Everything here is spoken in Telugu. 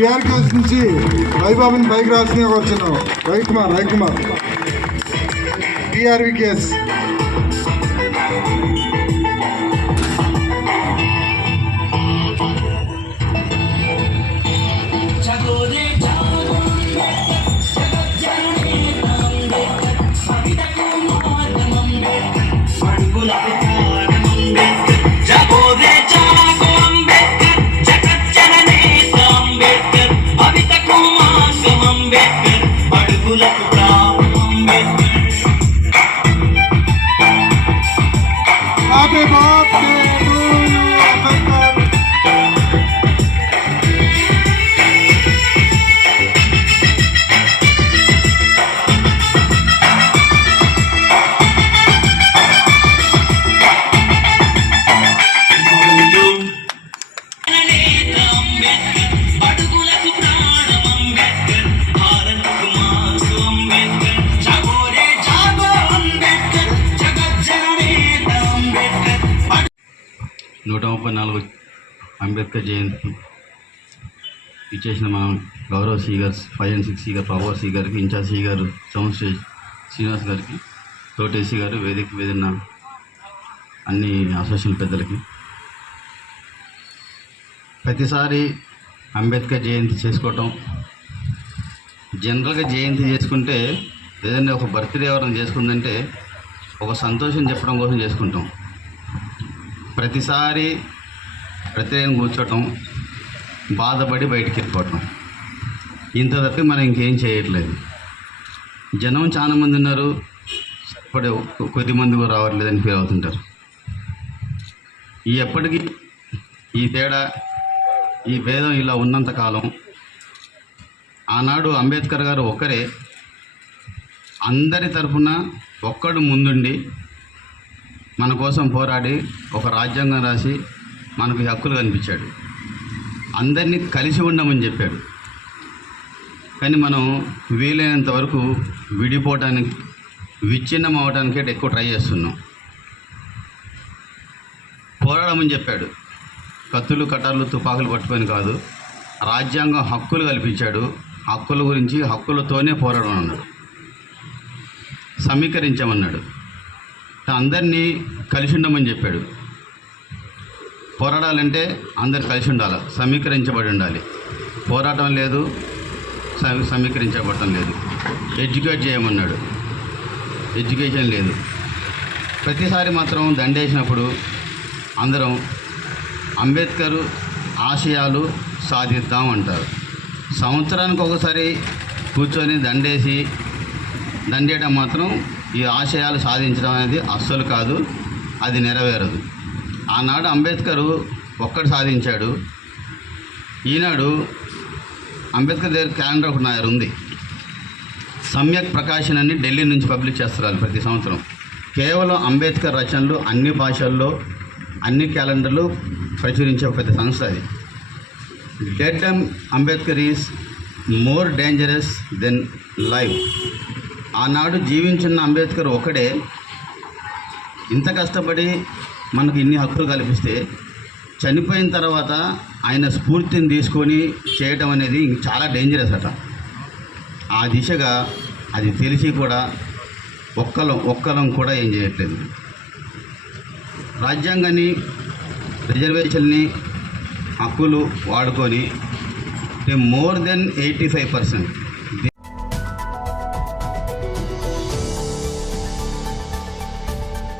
టీఆర్కేస్ నుంచి వైబాబుని పైకి రాసిన వచ్చిన Ravikumar TRV case. Happy birthday to you, Ambedkar. నూట 34 అంబేద్కర్ జయంతి ఇచ్చేసిన మనం గౌరవ సి గారు 5 and 6 గారు ప్రభావ సి గారికి, ఇన్ఛార్జ్ సి గారు సోమశ్రీ శ్రీనివాస్ గారికి, తోటేసి గారు, వేదిక వేదిన అన్ని అసోసియేషన్ పెద్దలకి. ప్రతిసారి అంబేద్కర్ జయంతి చేసుకోవటం, జనరల్గా జయంతి చేసుకుంటే ఏదైనా ఒక బర్త్డే ఎవరైనా చేసుకుందంటే ఒక సంతోషం చెప్పడం కోసం చేసుకుంటాం. ప్రతిసారి ప్రతిదైనా కూర్చోవటం, బాధపడి బయటికి వెళ్ళిపోవటం, ఇంత తప్పి మనం ఇంకేం చేయట్లేదు. జనం చాలా మంది ఉన్నారు, సరిపడే కొద్దిమంది కూడా రావట్లేదని ఫీల్ అవుతుంటారు. ఎప్పటికీ ఈ తేడా, ఈ భేదం ఇలా ఉన్నంతకాలం ఆనాడు అంబేద్కర్ గారు ఒక్కరే అందరి తరఫున ఒక్కడు ముందుండి మన కోసం పోరాడి ఒక రాజ్యాంగం రాసి మనకు హక్కులు కల్పించాడు. అందరినీ కలిసి ఉండమని చెప్పాడు. కానీ మనం వీలైనంత వరకు విడిపోవటానికి, విచ్ఛిన్నం అవడానికే ఎక్కువ ట్రై చేస్తున్నాం. పోరాడమని చెప్పాడు, కత్తులు కటార్లు తుపాకులు పట్టుకొని కాదు. రాజ్యాంగం హక్కులు కల్పించాడు, హక్కుల గురించి హక్కులతోనే పోరాడమన్నాడు, సమీకరించమన్నాడు, అందరినీ కలిసి ఉండమని చెప్పాడు. పోరాడాలంటే అందరు కలిసి ఉండాలి, సమీకరించబడి ఉండాలి. పోరాటం లేదు, సమీకరించబడటం లేదు. ఎడ్యుకేట్ చేయమన్నాడు, ఎడ్యుకేషన్ లేదు. ప్రతిసారి మాత్రం దండేసినప్పుడు అందరం అంబేద్కర్ ఆశయాలు సాధిద్దాం అంటారు. సంవత్సరానికి ఒకసారి కూర్చొని దండేయడం మాత్రం ఈ ఆశయాలు సాధించడం అనేది అస్సలు కాదు, అది నెరవేరదు. ఆనాడు అంబేద్కర్ ఒక్కడు సాధించాడు. ఈనాడు అంబేద్కర్ దగ్గర క్యాలెండర్ ఒకటి ఉంది, సమ్యక్ ప్రకాశన్ అని ఢిల్లీ నుంచి పబ్లిష్ చేస్తారు ప్రతి సంవత్సరం. కేవలం అంబేద్కర్ రచనలు అన్ని భాషల్లో అన్ని క్యాలెండర్లు ప్రచురించే ఒక పెద్ద సంస్థ అది. Dead Ambedkar is more dangerous than live. ఆనాడు జీవించిన అంబేద్కర్ ఒకడే ఇంత కష్టపడి మనకు ఇన్ని హక్కులు కల్పిస్తే, చనిపోయిన తర్వాత ఆయన స్ఫూర్తిని తీసుకొని చేయటం అనేది చాలా డేంజరస్ అట. ఆ దిశగా అది తెలిసి కూడా ఒక్కలం కూడా ఏం చేయట్లేదు. రాజ్యాంగాన్ని, రిజర్వేషన్ని, హక్కులు వాడుకొని మోర్ దెన్ 85%